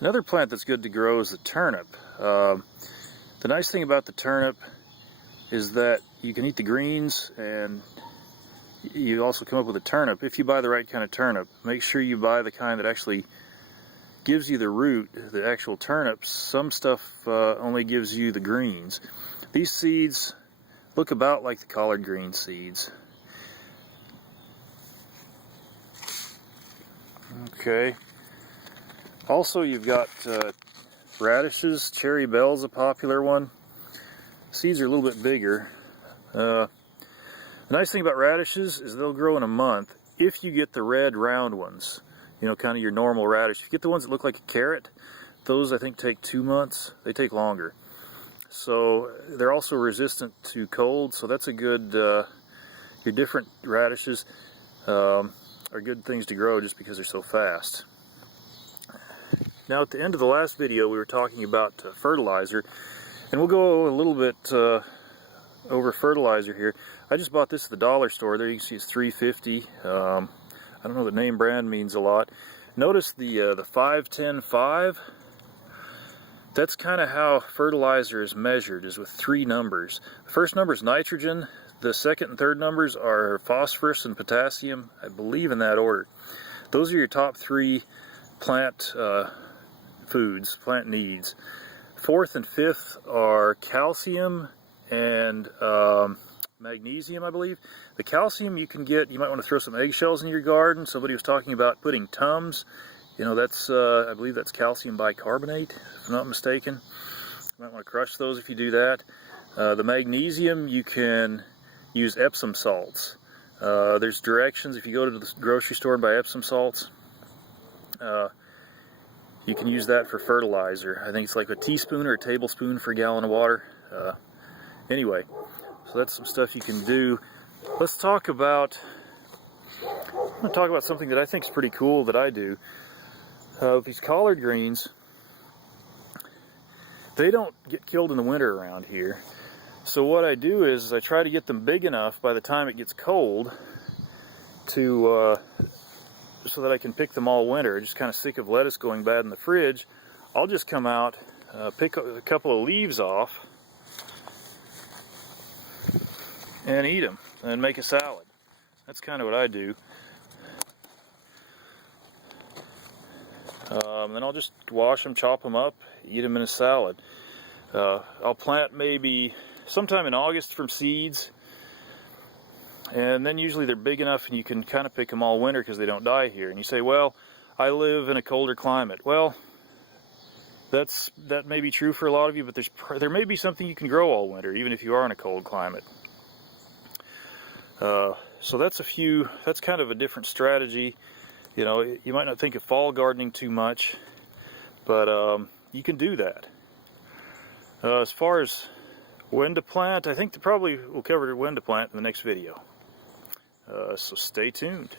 Another plant that's good to grow is the turnip. The nice thing about the turnip is that you can eat the greens, and you also come up with a turnip. If you buy the right kind of turnip, make sure you buy the kind that actually gives you the root, the actual turnips. Some stuff only gives you the greens. These seeds look about like the collard green seeds. Okay. Also, you've got radishes. Cherry bell's a popular one. Seeds are a little bit bigger. The nice thing about radishes is they'll grow in a month if you get the red round ones. You know, kind of your normal radish. If you get the ones that look like a carrot, those I think take 2 months. They take longer. So they're also resistant to cold, so that's a good, your different radishes are good things to grow just because they're so fast. Now at the end of the last video we were talking about fertilizer, and we'll go a little bit over fertilizer here. I just bought this at the dollar store. There you can see it's $3.50. I don't know, the name brand means a lot. Notice the 5-10-5. That's kind of how fertilizer is measured, is with 3 numbers. The first number is nitrogen. The second and third numbers are phosphorus and potassium, I believe in that order. Those are your top 3 plant foods, plant needs. Fourth and fifth are calcium and magnesium, I believe. The calcium you can get, you might want to throw some eggshells in your garden. Somebody was talking about putting Tums. You know, that's, I believe that's calcium bicarbonate, if I'm not mistaken. You might want to crush those if you do that. The magnesium, you can use Epsom salts. There's directions if you go to the grocery store and buy Epsom salts. You can use that for fertilizer. I think it's like a teaspoon or a tablespoon for a gallon of water. Anyway, so that's some stuff you can do. Let's talk about, I'm going to talk about something that I think is pretty cool that I do. These collard greens, they don't get killed in the winter around here. So what I do is I try to get them big enough by the time it gets cold to so that I can pick them all winter. Just kind of sick of lettuce going bad in the fridge. I'll just come out, pick a couple of leaves off, and eat them, and make a salad. That's kind of what I do. Then I'll just wash them, chop them up, eat them in a salad. I'll plant maybe sometime in August from seeds, and then usually they're big enough and you can kind of pick them all winter because they don't die here. And you say, well, I live in a colder climate. Well, that may be true for a lot of you, but there may be something you can grow all winter, even if you are in a cold climate. So that's kind of a different strategy. You know, you might not think of fall gardening too much, but you can do that. As far as when to plant, I think probably we'll cover when to plant in the next video. So stay tuned.